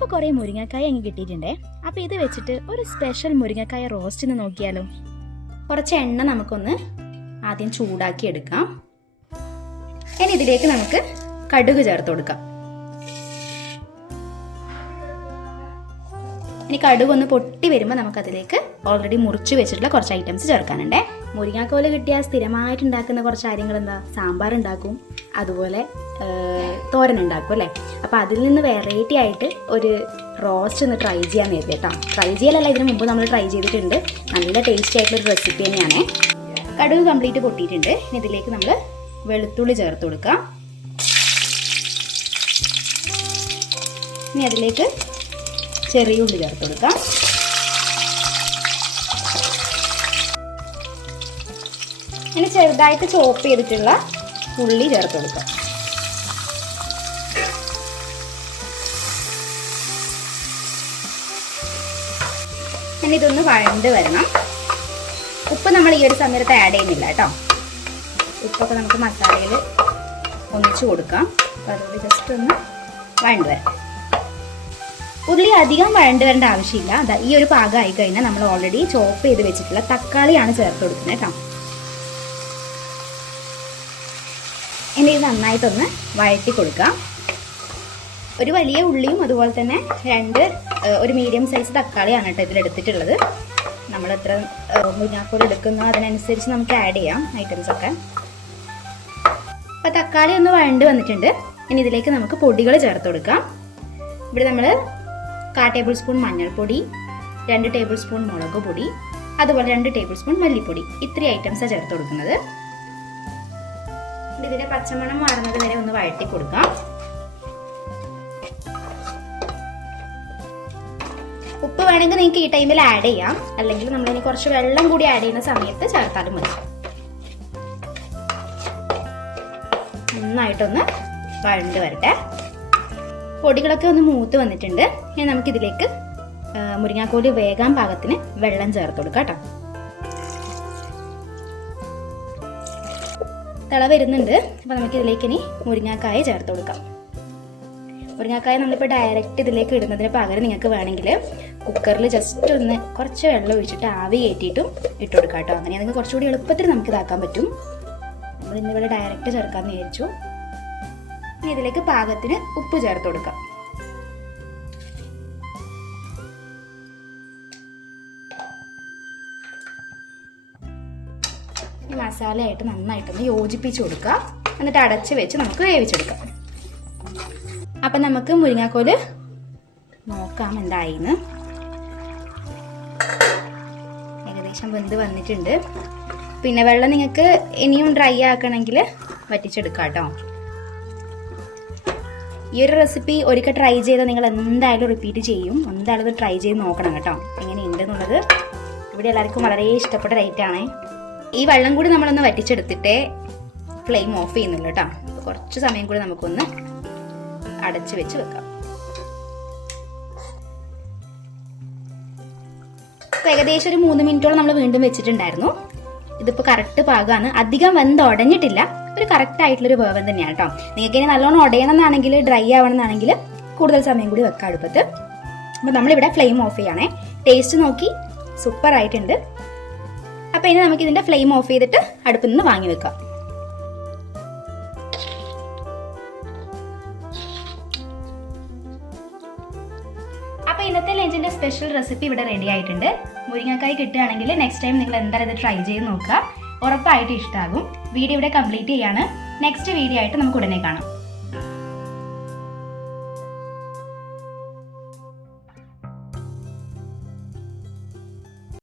അപ്പോൾ കുറേ മുരിങ്ങക്കായ അങ്ങ് കിട്ടിയിട്ടുണ്ടേ. അപ്പോൾ ഇത് വെച്ചിട്ട് ഒരു സ്പെഷ്യൽ മുരിങ്ങക്കായ റോസ്റ്റ് ഒന്ന് നോക്കിയാലോ. കുറച്ച് എണ്ണ നമുക്കൊന്ന് ആദ്യം ചൂടാക്കി എടുക്കാം. ഇനി ഇതിലേക്ക് നമുക്ക് കടുക് ചേർത്ത് കൊടുക്കാം. ഇനി കടുക് ഒന്ന് പൊട്ടി വരുമ്പോൾ നമുക്കതിലേക്ക് ഓൾറെഡി മുറിച്ച് വെച്ചിട്ടുള്ള കുറച്ച് ഐറ്റംസ് ചേർക്കാനുണ്ടേ. മുരിങ്ങാക്കോല് കിട്ടിയാൽ സ്ഥിരമായിട്ട് ഉണ്ടാക്കുന്ന കുറച്ച് കാര്യങ്ങൾ എന്താ, സാമ്പാർ ഉണ്ടാക്കും, അതുപോലെ തോരൻ ഉണ്ടാക്കും അല്ലേ. അപ്പോൾ അതിൽ നിന്ന് വെറൈറ്റി ആയിട്ട് ഒരു റോസ്റ്റ് ഒന്ന് ട്രൈ ചെയ്യാൻ നേരത്തെ കേട്ടോ. ട്രൈ ചെയ്യലല്ല, ഇതിന് മുമ്പ് നമ്മൾ ട്രൈ ചെയ്തിട്ടുണ്ട്. നല്ല ടേസ്റ്റി ആയിട്ടുള്ളൊരു റെസിപ്പി തന്നെയാണ്. കടുക് കംപ്ലീറ്റ് പൊട്ടിയിട്ടുണ്ട്. ഇനി ഇതിലേക്ക് നമ്മൾ വെളുത്തുള്ളി ചേർത്ത് കൊടുക്കാം. ഇനി അതിലേക്ക് ചെറിയ ഉള്ളി ചേർത്ത് കൊടുക്കാം. ഇനി ചെറുതായിട്ട് ചോപ്പ് ചെയ്തിട്ടുള്ള ഉള്ളി ചേർത്ത് കൊടുക്കാം. ഇനി ഇതൊന്ന് വഴണ്ട് വരണം. ഉപ്പ് നമ്മൾ ഈ ഒരു സമയത്ത് ആഡ് ചെയ്യുന്നില്ല കേട്ടോ. ഉപ്പൊക്കെ നമുക്ക് മസാലയിൽ ഒന്നിച്ചു കൊടുക്കാം. അപ്പോൾ അതുകൊണ്ട് ജസ്റ്റ് ഒന്ന് വഴണ്ട് വരാം. ഉള്ളി അധികം വഴണ്ട് വരേണ്ട ആവശ്യമില്ല. അതാ ഈ ഒരു പാകമായി കഴിഞ്ഞാൽ നമ്മൾ ഓൾറെഡി ചോപ്പ് ചെയ്ത് വെച്ചിട്ടുള്ള തക്കാളിയാണ് ചേർത്ത് കൊടുക്കുന്നത് കേട്ടോ. ഇനി ഇത് നന്നായിട്ടൊന്ന് വഴറ്റി കൊടുക്കാം. ഒരു വലിയ ഉള്ളിയും അതുപോലെ തന്നെ ഒരു മീഡിയം സൈസ് തക്കാളിയാണ് കേട്ടോ ഇതിലെടുത്തിട്ടുള്ളത്. നമ്മൾ എത്ര മുരിങ്ങാക്കോൽ എടുക്കുന്നോ അതിനനുസരിച്ച് നമുക്ക് ആഡ് ചെയ്യാം ഐറ്റംസ് ഒക്കെ. അപ്പോൾ തക്കാളി ഒന്ന് വഴണ്ട് വന്നിട്ടുണ്ട്. ഇനി ഇതിലേക്ക് നമുക്ക് പൊടികൾ ചേർത്ത് കൊടുക്കാം. ഇവിടെ നമ്മൾ 1/4 ടേബിൾ സ്പൂൺ മഞ്ഞൾപ്പൊടി, 2 ടേബിൾ സ്പൂൺ മുളക് പൊടി, അതുപോലെ 2 ടേബിൾ സ്പൂൺ മല്ലിപ്പൊടി, ഇത്രയും ഐറ്റംസാണ് ചേർത്ത് കൊടുക്കുന്നത്. ഇതിന്റെ പച്ചമണം മാറുന്നത് വരെ ഒന്ന് വഴറ്റി കൊടുക്കാം. ഉപ്പ് വേണമെങ്കിൽ നിങ്ങൾക്ക് ഈ ടൈമിൽ ആഡ് ചെയ്യാം, അല്ലെങ്കിൽ നമ്മളിനി കുറച്ച് വെള്ളം കൂടി ആഡ് ചെയ്യുന്ന സമയത്ത് ചേർത്താലും മതി. നന്നായിട്ടൊന്ന് വഴണ്ട് വരട്ടെ. പൊടികളൊക്കെ ഒന്ന് മൂത്ത് വന്നിട്ടുണ്ട്. ഇനി നമുക്കിതിലേക്ക് മുരിങ്ങാക്കോല് വേകാൻ പാകത്തിന് വെള്ളം ചേർത്ത് കൊടുക്കാം കേട്ടോ. തിള വരുന്നുണ്ട്. അപ്പോൾ നമുക്കിതിലേക്ക് ഇനി മുരിങ്ങാക്കായ ചേർത്ത് കൊടുക്കാം. മുരിങ്ങാക്കായ നമ്മളിപ്പോൾ ഡയറക്റ്റ് ഇതിലേക്ക് ഇടുന്നതിന് പകരം നിങ്ങൾക്ക് വേണമെങ്കിൽ കുക്കറിൽ ജസ്റ്റ് ഒന്ന് കുറച്ച് വെള്ളം ഒഴിച്ചിട്ട് ആവി കയറ്റിയിട്ടും ഇട്ട് കൊടുക്കാം കേട്ടോ. അങ്ങനെയാണെങ്കിൽ കുറച്ചുകൂടി എളുപ്പത്തിൽ നമുക്ക് ഇതാക്കാൻ പറ്റും. നമ്മൾ ഇന്നിവിടെ ഡയറക്റ്റ് ചേർക്കാമെന്ന് വിചാരിച്ചു. ഇനി ഇതിലേക്ക് പാകത്തിന് ഉപ്പ് ചേർത്ത് കൊടുക്കാം. ഈ മസാലയായിട്ട് നന്നായിട്ടൊന്ന് യോജിപ്പിച്ച് കൊടുക്കുക. എന്നിട്ട് അടച്ച് വെച്ച് നമുക്ക് വേവിച്ചെടുക്കാം. അപ്പം നമുക്ക് മുരിങ്ങാക്കോല് നോക്കാം എന്തായിന്ന്. ഏകദേശം വെന്ത് വന്നിട്ടുണ്ട്. പിന്നെ വെള്ളം നിങ്ങൾക്ക് ഇനിയും ഡ്രൈ ആക്കണമെങ്കിൽ വറ്റിച്ചെടുക്കാം കേട്ടോ. ഈ ഒരു റെസിപ്പി ഒരിക്കൽ ട്രൈ ചെയ്താൽ നിങ്ങൾ എന്തായാലും റിപ്പീറ്റ് ചെയ്യും. എന്തായാലും ഇത് ട്രൈ ചെയ്ത് നോക്കണം കേട്ടോ എങ്ങനെയുണ്ടെന്നുള്ളത്. ഇവിടെ എല്ലാവർക്കും വളരെ ഇഷ്ടപ്പെട്ട റൈറ്റാണ്. ഈ വെള്ളം കൂടി നമ്മളൊന്ന് വറ്റിച്ചെടുത്തിട്ടേ ഫ്ലെയിം ഓഫ് ചെയ്യുന്നുള്ളൂ കേട്ടോ. കുറച്ച് സമയം കൂടി നമുക്കൊന്ന് അടച്ചു വെച്ച് വെക്കാം. ഏകദേശം ഒരു 3 മിനിറ്റോളം നമ്മൾ വീണ്ടും വെച്ചിട്ടുണ്ടായിരുന്നു. ഇതിപ്പോൾ കറക്റ്റ് പാകമാണ്. അധികം വെന്ത് ഉടഞ്ഞിട്ടില്ല. ഒരു കറക്റ്റ് ആയിട്ടുള്ളൊരു വേവൻ തന്നെയാണ് കേട്ടോ. നിങ്ങൾക്ക് ഇനി നല്ലോണം ഉടയണമെന്നാണെങ്കിൽ ഡ്രൈ ആവണമെന്നാണെങ്കിൽ കൂടുതൽ സമയം കൂടി വെക്കാം അടുപ്പത്ത്. അപ്പോൾ നമ്മളിവിടെ ഫ്ലെയിം ഓഫ് ചെയ്യണേ. ടേസ്റ്റ് നോക്കി സൂപ്പർ ആയിട്ടുണ്ട്. അപ്പോൾ ഇനി നമുക്ക് ഇതിൻ്റെ ഫ്ലെയിം ഓഫ് ചെയ്തിട്ട് അടുപ്പിൽ നിന്ന് വാങ്ങി വെക്കാം. അപ്പോൾ ഇന്നത്തെ ലഞ്ചിൻ്റെ സ്പെഷ്യൽ റെസിപ്പി ഇവിടെ റെഡി ആയിട്ടുണ്ട്. മുരിങ്ങക്കായ് കിട്ടുകയാണെങ്കിൽ നെക്സ്റ്റ് ടൈം നിങ്ങൾ എന്തായാലും ഇത് ട്രൈ ചെയ്ത് നോക്കുക. ഉറപ്പായിട്ട് ഇഷ്ടമാകും. വീഡിയോ ഇവിടെ കംപ്ലീറ്റ് ചെയ്യാണ്. നെക്സ്റ്റ് വീഡിയോ ആയിട്ട് നമുക്ക് ഉടനെ കാണാം.